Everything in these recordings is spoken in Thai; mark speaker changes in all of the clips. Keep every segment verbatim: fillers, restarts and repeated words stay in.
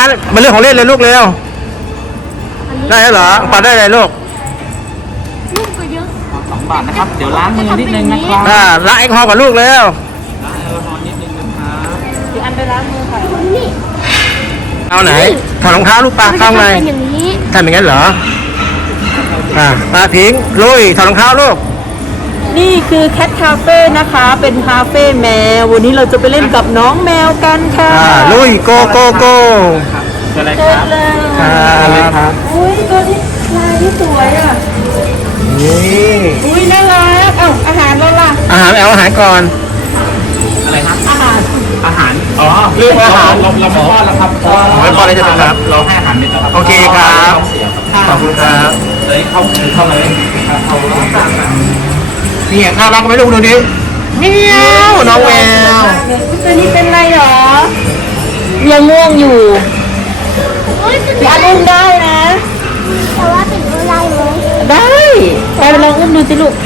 Speaker 1: านมาเรื่องของเล่นเลยลูกเร็วได้แล้วเหรอปัดได้เลยลูก
Speaker 2: ลูกก็เยอะ
Speaker 3: สองบาทนะครับเดี๋ยวล้างมือนิดนึงนะครับ
Speaker 1: อ่าล้างแอลกอฮอล์กับลูกเร็ว
Speaker 3: ล้างแอลกอฮอล์นิดนึงนะครับ
Speaker 2: เดี๋ยวอันไปล้างมือค่ะนี่
Speaker 1: เอาไหนถอดรองเท้าลูกปลาเข้าไง
Speaker 2: เป็นอย่างนี้
Speaker 1: ทำอย่างนั้นเหรออ่าปลาพิงลุยถอดรองเท้าลูก
Speaker 4: นี่คือแคทคาเฟ่นะคะเป็นคาเฟ่แมววันนี้เราจะไปเล่นกับน้องแมวกันค่ะ
Speaker 1: อ่าลุยโกโกโก
Speaker 3: เชิญเลย
Speaker 4: เจ
Speaker 3: ค
Speaker 4: อ
Speaker 3: รับ
Speaker 4: เลย
Speaker 1: ครับ
Speaker 4: อุ้ยตัวที่ลายที่สวยอ่ะ
Speaker 1: นี่
Speaker 4: อุ้ยน่ารักเอ้าอาหารเราล่ะ
Speaker 1: อาหารเอาอาหารก่อน
Speaker 3: อะไรครับ
Speaker 4: อาหาร
Speaker 3: อาหารอ๋อ
Speaker 1: เรื่องอาหาร
Speaker 3: เราเราไม่ป้อนแล้วครับ
Speaker 1: ไม่ป้อนเลยใช่ไหมครับ
Speaker 3: เราให้อาหารเม็ดแล้วครับ
Speaker 1: โอเคครับขอบคุณครับ
Speaker 3: เลยเข้าเข้าเลยครับเข้าแล้ว
Speaker 1: นี่น่ารักไหมลูกดูดิเมียวน้องแมว
Speaker 4: ตัวนี้เป็นไรหรอยังง่วงอยู่พี่อันอุ้มได้นะ
Speaker 2: แต่ว่าเป็นอะไรไหม
Speaker 4: ได้ไปลองอุ้มดูสิลูก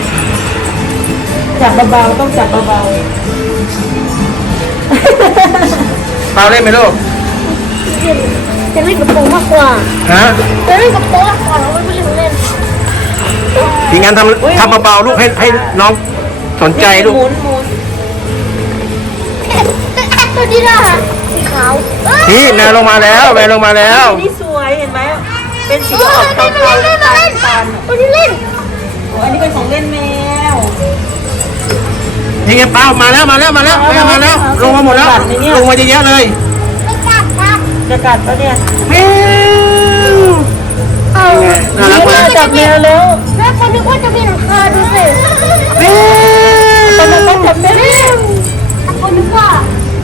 Speaker 4: จับเบาๆต้องจับเบา
Speaker 1: เปล่าเล่นไหมลูก
Speaker 2: จะเล่นกับโป๊มากกว่า
Speaker 1: ฮะ
Speaker 2: จะเล่นกับโป๊มากกว่าเราไม่เล่นเล่น
Speaker 1: ทีงานทำทำเบาๆลูกให้ให้น้องสน
Speaker 4: ๆ
Speaker 1: ใจลูก
Speaker 4: หมุนหมุน
Speaker 2: ตัวนี้ล่ะสีขาว
Speaker 1: นี่แมวลงมาแล้วแมวลงมาแล้ว
Speaker 4: นี่สวยเห็นไหมเป็นสีออกเทาๆ
Speaker 2: เล่น
Speaker 4: ตา
Speaker 2: เล่น
Speaker 4: ลตาล
Speaker 2: ตัวนี้เล่น
Speaker 4: โอ้อันนี้เป็นของเล่นแมว
Speaker 1: นี่ไงเปล่ามาแล้วมาแล้วมาแล้วแมวมาแล้วลงมาหมดแล้วลงมาเยอะๆเลย
Speaker 2: ไม่กัดครับ
Speaker 4: จะกัดปะเนี่ย
Speaker 1: แมว
Speaker 2: เอา
Speaker 1: น่ารักมาก
Speaker 4: จับแมวแล้ว
Speaker 2: แล้วคนนึกว่าจะมีหลังคาดูสิ
Speaker 1: แม
Speaker 4: ตอนนั้น
Speaker 1: ว
Speaker 4: ก็จับแมว
Speaker 2: คนนึกว่า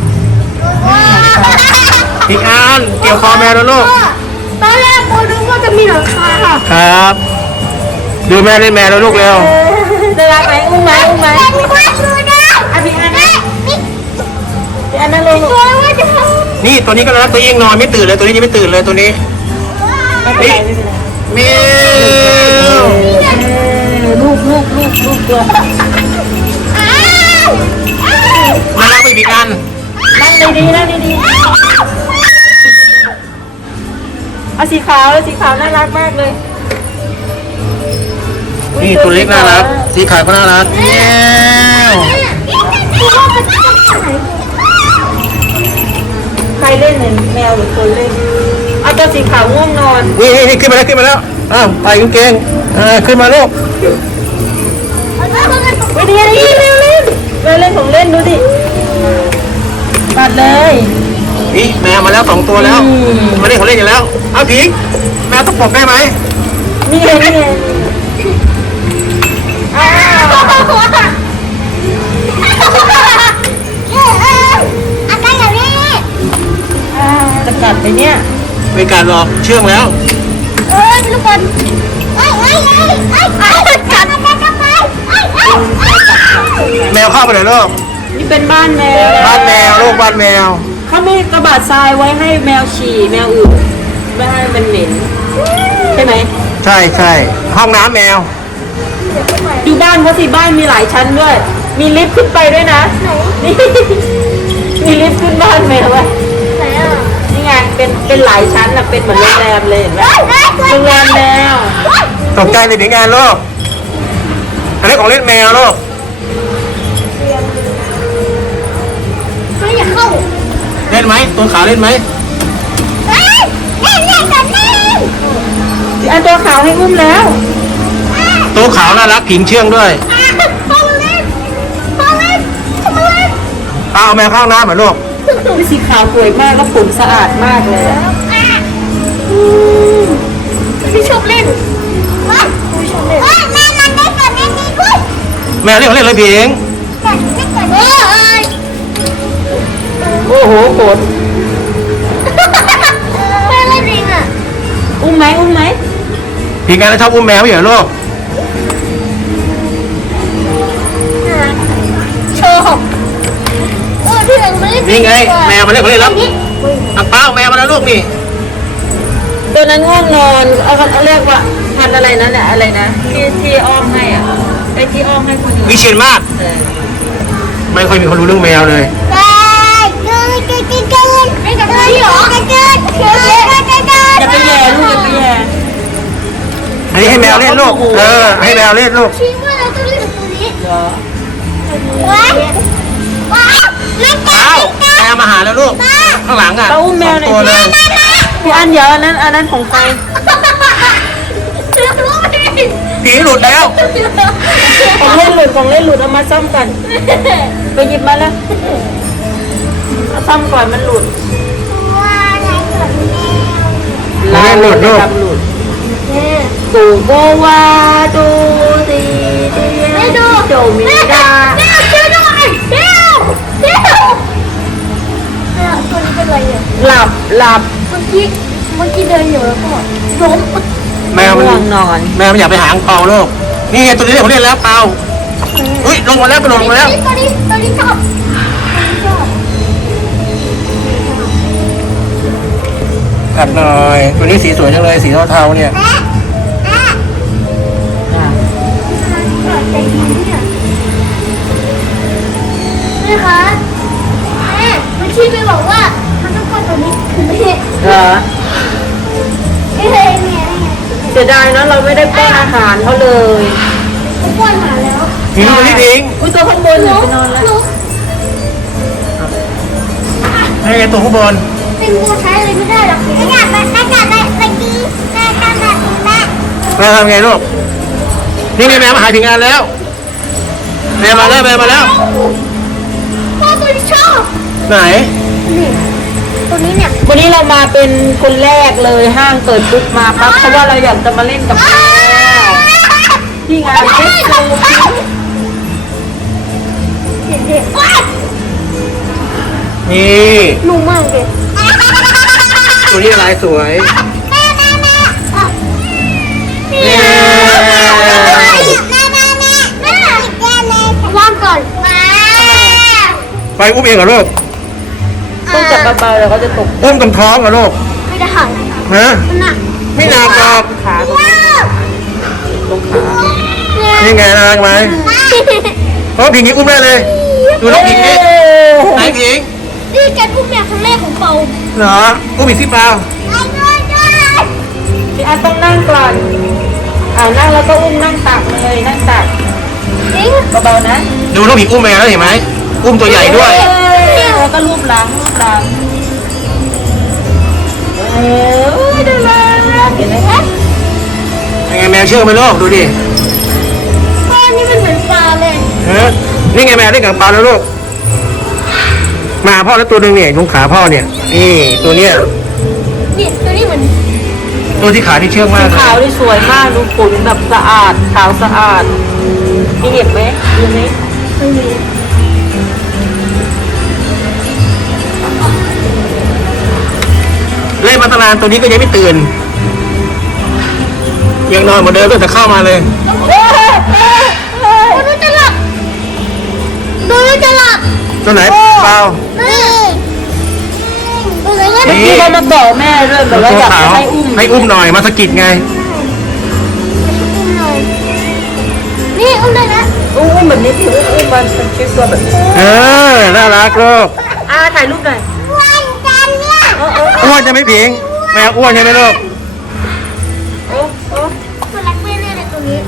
Speaker 1: อีกอันเกี่ยวคอแมวแล้วลูก
Speaker 2: ตอนแรกคนนึกว่าจะมีหลังคาค่ะ
Speaker 1: ครับดูแม่เล่นแมวแล้วลูกเร็ว
Speaker 4: จะรักไหมอุ้มไหมอุ้มไหม
Speaker 2: นึกว่าดูได้
Speaker 4: อ่ะพี่อัน
Speaker 2: นี่
Speaker 4: พี่อันนั่งลงลูก
Speaker 2: ตัวว่าจะท
Speaker 1: นี่ตัวนี้ก็น่ารักตัวนี้ยังนอนไม่ตื่นเลยตัวนี้ยังไม่ตื่นเลยตัวนี้
Speaker 4: ไม่เป็นไรไม่เป็นไร
Speaker 1: แมว
Speaker 4: ลูกลูกลูกลูกตัว
Speaker 2: ำอ้าว
Speaker 1: น่ารักไปอีกอัน
Speaker 4: นั่งดีๆนั่งดีๆเอาสีขาวเลยสีขาวน่ารักมากเลย
Speaker 1: นี่ตัวเล็กน่ารักสีขาวก็น่ารักแมว
Speaker 2: ตัวว่าเป็นตัวไหน
Speaker 4: ใครเล่นเนี่ยแมวหรือคนเล่นเอาตัวสีขาวง่วงนอน
Speaker 1: นี่นี่นี่ขึ้นมาแล้วขึ้นมาแล้วอ้าวไปกางเกงอ่าขึ้นมาลูก
Speaker 4: ไปดีดีเร็วเล่นเร็วเล่นของเล่นดูดิปัดเลย
Speaker 1: นี่แมวมาแล้วสองตัวแล้วมาเล่นของเล่นอยู่แล้วเอาผีแมวต้องปลดได้ไหม
Speaker 4: นี่ไงนี่ไงอ้าว
Speaker 2: อาการอย่างนี้
Speaker 4: อ้าวจะกัดไปเนี่ย
Speaker 1: ไม่การหรอกเชื่องแล้ว
Speaker 2: เอ้ยลูกบอลเอ้ยเอ้ยเอ้ยเอ้ยเอ้ยกัดกัดกัดไปเอ้ยเอ้ย
Speaker 1: แมวเข้าไปเลยลูก
Speaker 4: นี่เป็นบ้านแมว
Speaker 1: บ้านแมวลูกบ้านแมว
Speaker 4: เขาไม่กระบาดทรายไว้ให้แมวฉี่แมวอึไม่ให้มันเหม็นใช่ไหม
Speaker 1: ใช่ใช่ห้องน้ำแมว
Speaker 4: ดูบ้านเขาสิบ้านมีหลายชั้นด้วย มีลิฟต์ขึ้นไปด้วยนะนี่มีลิฟต์ขึ้นบ้านแมวไว้
Speaker 2: ไหนอ่ะ
Speaker 4: นี่ไงเป็นเป็นหลายชั้นนะเป็นเหมือนโรงแรมเลยเห็นไหมโรงแรมแมว
Speaker 1: ตกใจในถึงงานลูกอันนี้ของเล่นแมวลูก
Speaker 2: ไม่อยากเข้า
Speaker 1: เล่นไหมตัวขาวเล่นไหม
Speaker 2: เฮ้ยเล่นเล่นกันเล่น
Speaker 4: อันตัวขาวให้อุ้มแล้ว
Speaker 1: ตัวขาวน่ารักผิงเชื่องด้วย
Speaker 2: เข้าเล่นเข้าเล่นเข้าเล่น
Speaker 1: เอาแมวเข้าห้องน้ำเหรอลูก
Speaker 4: เป็นสีขาวสวยมากแล้วขนสะอาดมากเลยอะ
Speaker 2: พี่ชอบเล่นว้าพี่ชอบเล่นเฮ้ยแม่มันได้กับแม่นี่ด้วย
Speaker 1: แมวเล่นของเล่นเลยผิง
Speaker 2: แต่ไม่เกิดเอ้ย
Speaker 4: โอ้โหขน
Speaker 2: แม่เล่นเองอ่ะ
Speaker 4: อุ้มไหมอุ้มไหม
Speaker 1: ผิงงานแล้วชอบอุ้มแมวเหรอลูก
Speaker 2: โชว์เออพี่หลังไม่เล่น
Speaker 1: นี่ไงแมวมาเล่นของเล่นแล้วอังเป้าแมวมาแล้วลูกนี่
Speaker 4: ตัวนั้นง่วงนอนเอาเขาเรียกว่าพันธุ์อะไรนะเนี่ยอะไรนะที่ที่อ้อมให้อ่ะไอ้ที่อ้อมให้คนอื่น
Speaker 1: วิเชียนมาก
Speaker 4: เออ
Speaker 1: ไม่ค่อยมีคนรู้เรื่องแมวเลย
Speaker 2: ได้เกินเกินเกินล่นกับตัวนี้เหรอเกิดเกิดเกิดเกิดเกิด
Speaker 4: อย่าไปแย่ลูกอย่าไปแย่
Speaker 1: อันนี้ให้แมวเล่นลูกเออให้แมวเล่นลูก
Speaker 2: ชี้ว่าเราต้องเล่นกับตัวนี้
Speaker 4: เหรอ
Speaker 2: ว้าวว้าวเล่นกั
Speaker 1: เอ้าแมวมาหาแล้วลูกข้างหลังอ่ะ
Speaker 4: เราอุ้มแมวหน่อย
Speaker 1: ตัว
Speaker 4: สิ
Speaker 1: เลย
Speaker 4: พี่อันเดี๋ยวอันนั้นอันนั้นของใคร
Speaker 1: ผีหลุดแล้ว
Speaker 4: ของเล่นหลุดของเล่นหลุดเอามาซ่อมกันไปหยิบมาแล้วเอาซ่อมก่อนมันหลุด
Speaker 2: ว้าวอะไรเกิดแมว
Speaker 1: เล่นหลุดลูก
Speaker 4: ทำหลุด
Speaker 2: เนี่ย
Speaker 4: ตูโบวาดูดีดี
Speaker 2: ไม่ดู
Speaker 4: โจมิ
Speaker 2: แม่
Speaker 4: ดา
Speaker 2: แม่ช่วยด้วยเดี๋ยวเดี๋ยวแม่ตัวนี้เป็นอะไรเนี่ย
Speaker 4: หลับหลับ
Speaker 2: เมื่อกี้เมื่อกี้เดินอยู่แล้วก็ล้ม
Speaker 1: แมวมัน
Speaker 4: ง่วงนอน
Speaker 1: แมวมันอยากไปหาอังเปาลูกนี่ไงตัวนี้เขาเล่นแล้วเปาอุ้ยลงมาแล้วกระโดดลงมาแล้ว
Speaker 2: ตัวนี้ตัวนี้ชอบตัวนี้ชอบ
Speaker 1: กัดหน่อยตัวนี้สีสวยจังเลยสีเทาๆเนี่ย
Speaker 2: แม่แม่
Speaker 4: อ่ะ
Speaker 2: ใจดีเนี่ยแม่คะแม่เมื่อกี้ไปบอกว่ามันต้องกดตัวนี้ไม่ใช่
Speaker 4: เหรอ
Speaker 2: ไม่ใช่เนี่ย
Speaker 4: เสียดายเนอะเราไม่ได้ป้อนอาหารเขาเลย
Speaker 2: เขาป้อนมาแล้ว
Speaker 1: ทิ้งตัวนี้ทิ้ง
Speaker 4: อุ้ยตัวข้างบนหนูไปนอนแล้ว
Speaker 1: ให้ไงตัวข้างบน
Speaker 2: เป็นงูใช้อะไรไม่ได้หรอกไม่อยากไปไม่อยากไปเมื่อกี้แม่ทำแบบนี้แม่
Speaker 1: แม่ทำไงลูกนี่ไงแมวมาหาถึงงานแล้วแมวมาแล้วแมวมาแล้ว
Speaker 2: พ่อตัวนี้ชอบ
Speaker 1: ไหน
Speaker 2: นี่ตัวนี้เนี่ย
Speaker 4: วันนี้เรามาเป็นคนแรกเลยห้างเปิดปุ๊บมาปั๊บเพราะว่าเราอยากจะมาเล่นกับแมวนี่ไงเจ๊ซู
Speaker 2: เด็กๆว้าย
Speaker 1: นี่
Speaker 2: นุ่มมากเลย
Speaker 1: ตัวนี้ลายสวย
Speaker 2: แม่แม่แม่อ่ะ
Speaker 1: แม่
Speaker 2: แม่แม่แม่แม่แม่แม่แม่วางก่อนมา
Speaker 1: ไปอุ้มเองเหรอลูก
Speaker 4: ต้องจับเบาๆแล้วก็จะตก
Speaker 1: อุ้มกันท้องเหรอลูก
Speaker 2: ไม่ได้หัน
Speaker 1: ฮะ
Speaker 2: มันหนัก
Speaker 1: ไม่หนักหรอก
Speaker 4: ขาตรง
Speaker 2: ว้าว
Speaker 4: ตรงขา
Speaker 1: นี่ไงน่ารักไหมเพราะผิงนี้อุ้มได้เลย ดูน้องผิงนี่ไหนผิง
Speaker 2: นี่แกพูดแบบครั้งแรกของเปา
Speaker 1: เหรออุ้มอีกสิเปล่า
Speaker 2: ไอ้ด้วยด้วย
Speaker 4: พี่อันต้องนั่งก่อนอ่านั่งแล้วก็อุ้มนั่งตักเลยนั่งตัก
Speaker 2: จริง
Speaker 4: เบาๆนะ
Speaker 1: ดูน้องผิงอุ้มไปแล้วเห็นไหมอุ้มตัวใหญ่ด้วย
Speaker 4: แล้วก็รูปหลังรูปหลังเอออุ้ยน่ารักเห็นไหมคะ
Speaker 1: ยังไงแมวเชื่องไหมลูกดูดิ
Speaker 2: พ่อนี่มันเหมือนปลาเลย
Speaker 1: ฮะนี่ไงแมวเล่นกับปลาแล้วลูกมาพ่อแล้วตัวหนึ่งเนี่ยตรงขาพ่อเนี่ยนี่ตัวเนี้ย
Speaker 2: นี่ตัวนี้เหมือน
Speaker 1: ตัวที่ขาที่เชื่องมากเลย
Speaker 4: ขาวนี่สวยมากดูขนแบบสะอาดขาวสะอาดมีเห็บไหมดูไหม
Speaker 2: ไม่มี
Speaker 1: เล่นมาตั้งนานตัวนี้ก็ยังไม่ตื่นยังนอนเหมือนเดิมตั้งแต่เข้ามาเลย
Speaker 2: ดูจะหลับดูจะหลับ
Speaker 1: ตัวไหนเปล่า
Speaker 2: นี่ตัวไหนก็
Speaker 1: นี่
Speaker 4: เมื่อกี้เขามาบอกแม่ด้วยแบบว่าอยากจะให้อุ้ม
Speaker 1: ให้อุ้มหน่อยมาสะกิดไง
Speaker 2: อุ้มหน่อยนี่อุ้มได้นะ
Speaker 4: อุ้มแบบนี้ถืออุ้มมันเป็นชิ้นตัวแบบนี้
Speaker 1: เออน่ารักลูก
Speaker 4: อ่าถ่ายรูปหน่อย
Speaker 2: วันจันทร์เนี่ย
Speaker 4: เออเออ
Speaker 1: อ้วนจะไหม่ผิงแมวอ้วนใช่ไหมลูก
Speaker 4: เออเออ
Speaker 2: คนรักแม่แน่เลยตัวนี้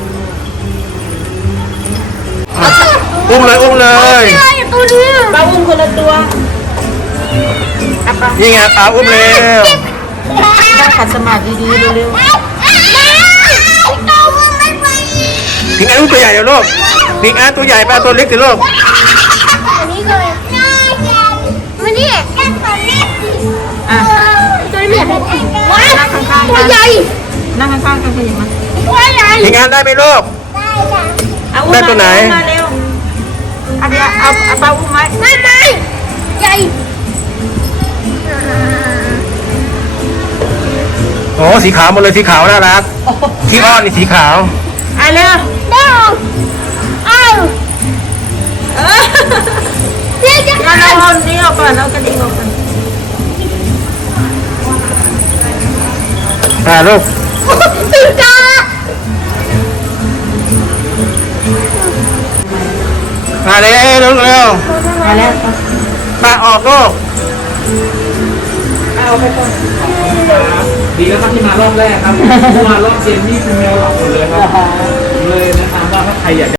Speaker 1: อุ้มเลยอุ้มเลย
Speaker 2: ใช่ตัวนี้
Speaker 4: ปลาอุ้มคนละตัวอ่ะปลา
Speaker 1: นี่ไงปลาอุ้มเร็ว
Speaker 4: นั่งขัดสมาธิดีๆเร็ว
Speaker 2: ตัวมันไม่ไป
Speaker 1: ผิงอันอุ้มตัวใหญ่เดี๋ยวลูกผิงอันตัวใหญ่ปลาตัวเล็กเดี๋ยวลูก
Speaker 2: อันนี้ก็เลยมานี่ตัวเล็ก
Speaker 4: ๆอ่ะ
Speaker 2: ตัวนี้เหมือนว้า
Speaker 4: นั่งข้างๆ
Speaker 2: ตัว
Speaker 4: กัน
Speaker 2: ใหญ่
Speaker 4: นั่งข้างๆกันขยับมา
Speaker 2: ตัวใหญ่
Speaker 1: ผิงอันได้ไหมลูก
Speaker 2: ได้จ้ะ
Speaker 4: เอาอุ้ม
Speaker 1: ได้ตัวไหน
Speaker 4: อุ้มมาเร็วอันเนี้ยเอาเอาปลาอุ้มไหม
Speaker 2: ไม่ไม่ใหญ่
Speaker 1: โอ้สีขาวหมดเลยสีขาวน่ารัก
Speaker 4: โอ้โห
Speaker 1: ที่อ้อนนี่สีขาว
Speaker 4: อ่ะเร็ว
Speaker 2: ได้อ้าว
Speaker 4: เออ
Speaker 2: เรียกจะ
Speaker 4: งั้นเอาคนนี้ออกก่อนเอากระดิ่งออกก่อน
Speaker 1: อ่าลูก
Speaker 2: ตื่นจ้า
Speaker 1: มาเร็วเร็วเร็ว
Speaker 4: มาแล้ว
Speaker 1: ปลาออกลูก
Speaker 4: เอาไปก่อน
Speaker 3: ครับดีแล้วครับที่มารอบแรกครับเมื่อวานรอบเย็นนี่คุณแมวหลับหมดเลยครับผมเลยแนะนำว่าถ้าใครอยาก